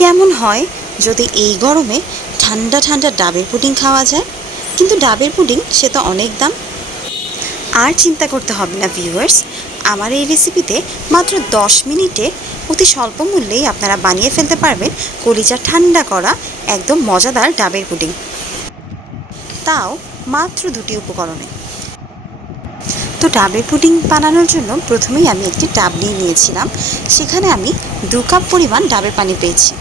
কেমন হয় যদি এই গরমে ঠান্ডা ঠান্ডা ডাবের পুডিং খাওয়া যায়? কিন্তু ডাবের পুডিং, সে তো অনেক দাম। আর চিন্তা করতে হবে না ভিউয়ার্স আমার এই রেসিপিতে মাত্র দশ মিনিটে অতি স্বল্প মূল্যেই আপনারা বানিয়ে ফেলতে পারবেন কলিজা ঠান্ডা করা একদম মজাদার ডাবের পুডিং। তাও মাত্র দুটি উপকরণে। তো ডাবের পুডিং বানানোর জন্য প্রথমেই আমি একটি ডাব নিয়ে নিয়েছিলাম। সেখানে আমি দু কাপ পরিমাণ ডাবের পানি পেয়েছি।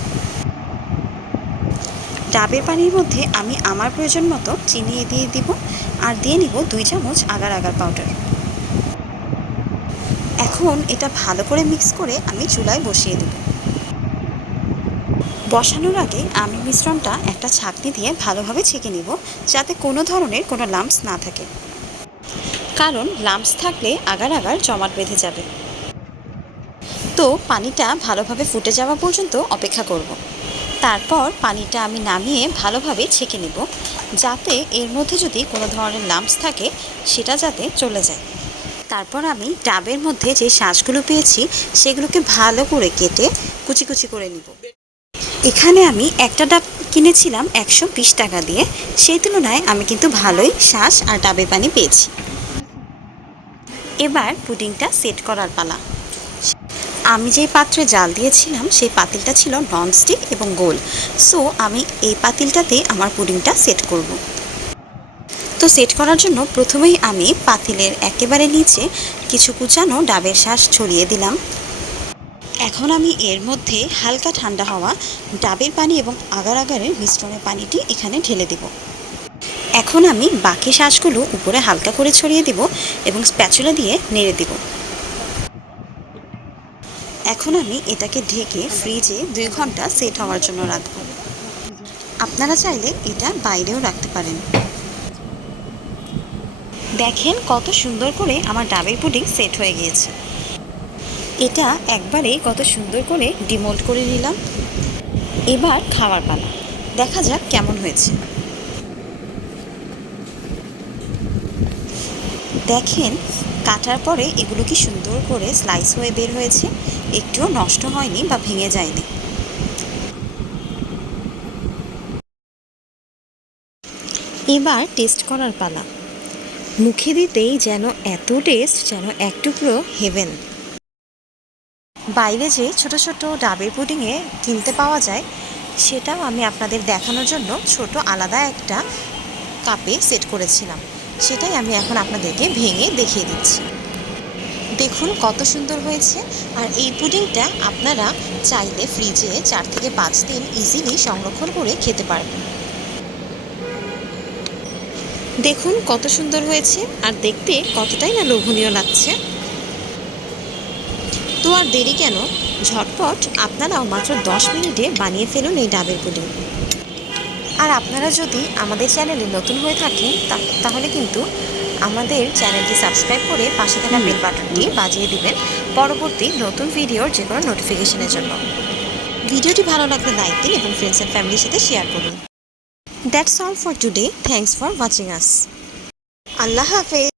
ডাবের পানির মধ্যে আমি আমার প্রয়োজন মতো চিনি দিয়ে দিব আর দিয়ে নিব দুই চামচ আগার আগার পাউডার। এখন এটা ভালো করে মিক্স করে আমি চুলায় বসিয়ে দেব। বসানোর আগে আমি মিশ্রণটা একটা ছাঁকনি দিয়ে ভালোভাবে ছেঁকে নিব যাতে কোনো ধরনের কোনো লাম্পস না থাকে। কারণ লাম্পস থাকলে আগার আগার জমাট বেঁধে যাবে। তো পানিটা ভালোভাবে ফুটে যাওয়া পর্যন্ত অপেক্ষা করব। তারপর পানিটা আমি নামিয়ে ভালোভাবে ছেঁকে নেব, যাতে এর মধ্যে যদি কোনো ধরনের লাম্পস থাকে, সেটা যাতে চলে যায়। তারপর আমি ডাবের মধ্যে যে শাঁসগুলো পেয়েছি, সেগুলোকে ভালো করে কেটে কুচি কুচি করে নিব। এখানে আমি একটা ডাব কিনেছিলাম একশো বিশ টাকা দিয়ে। সেই তুলনায় আমি কিন্তু ভালোই শ্বাস আর ডাবের পানি পেয়েছি। এবার পুডিংটা সেট করার পালা। আমি যে পাত্রে জাল দিয়েছিলাম, সেই পাতিলটা ছিল ননস্টিক এবং গোল। সো আমি এই পাতিলটাতে আমার পুডিংটা সেট করব। তো সেট করার জন্য প্রথমেই আমি পাতিলের একেবারে নিচে কিছু কুচানো ডাবের শ্বাস ছড়িয়ে দিলাম। এখন আমি এর মধ্যে হালকা ঠান্ডা হওয়া ডাবের পানি এবং আগার আগারের মিশ্রণের পানিটি এখানে ঢেলে দেব। এখন আমি বাকি শ্বাসগুলো উপরে হালকা করে ছড়িয়ে দেব এবং স্প্যাচুলা দিয়ে নেড়ে দেব। এখন আমি এটাকে ঢেকে ফ্রিজে দুই ঘণ্টা সেট হওয়ার জন্য রাখব। আপনারা চাইলে এটা বাইরেও রাখতে পারেন। দেখেন কত সুন্দর করে আমার ডাবের পুডিং সেট হয়ে গিয়েছে। এটা একবারে কত সুন্দর করে ডিমোল্ড করে নিলাম। এবার খাওয়ার পালা। দেখা যাক কেমন হয়েছে। দেখেন, কাটার পরে এগুলো কি সুন্দর করে স্লাইস হয়ে বের হয়েছে, একটুও নষ্ট হয়নি বা ভেঙে যায়নি। এবার টেস্ট করার পালা। মুখে দিতেই যেন এত টেস্ট যেন এক টুকরো হেভেন বাইরে যে ছোট ছোট ডাবের পুডিংয়ে কিনতে পাওয়া যায়, সেটাও আমি আপনাদের দেখানোর জন্য ছোট আলাদা একটা কাপে সেট করেছিলাম। সেটাই আমি এখন আপনাদেরকে ভেঙে দেখিয়ে দিচ্ছি। দেখুন কত সুন্দর হয়েছে। আর এই পুডিংটা আপনারা চাইলে ফ্রিজে চার থেকে পাঁচ দিন ইজিলি সংরক্ষণ করে খেতে পারবেন। দেখুন কত সুন্দর হয়েছে আর দেখতে কতটাই না লোভনীয় লাগছে। তো আর দেরি কেন? ঝটপট আপনারাও মাত্র দশ মিনিটে বানিয়ে ফেলুন এই ডাবের পুডিং। আর আপনারা যদি আমাদের চ্যানেলে নতুন হয়ে থাকেন তাহলে কিন্তু আমাদের চ্যানেলটি সাবস্ক্রাইব করে পাশে থাকা বেল বাটনটি বাজিয়ে দিবেন পরবর্তী নতুন ভিডিওর যে কোনো নোটিফিকেশনের জন্য। ভিডিওটি ভালো লাগলে লাইক দিন এবং ফ্রেন্ডস অ্যান্ড ফ্যামিলির সাথে শেয়ার করুন। That's all for today thanks for watching us আল্লাহ হাফেজ।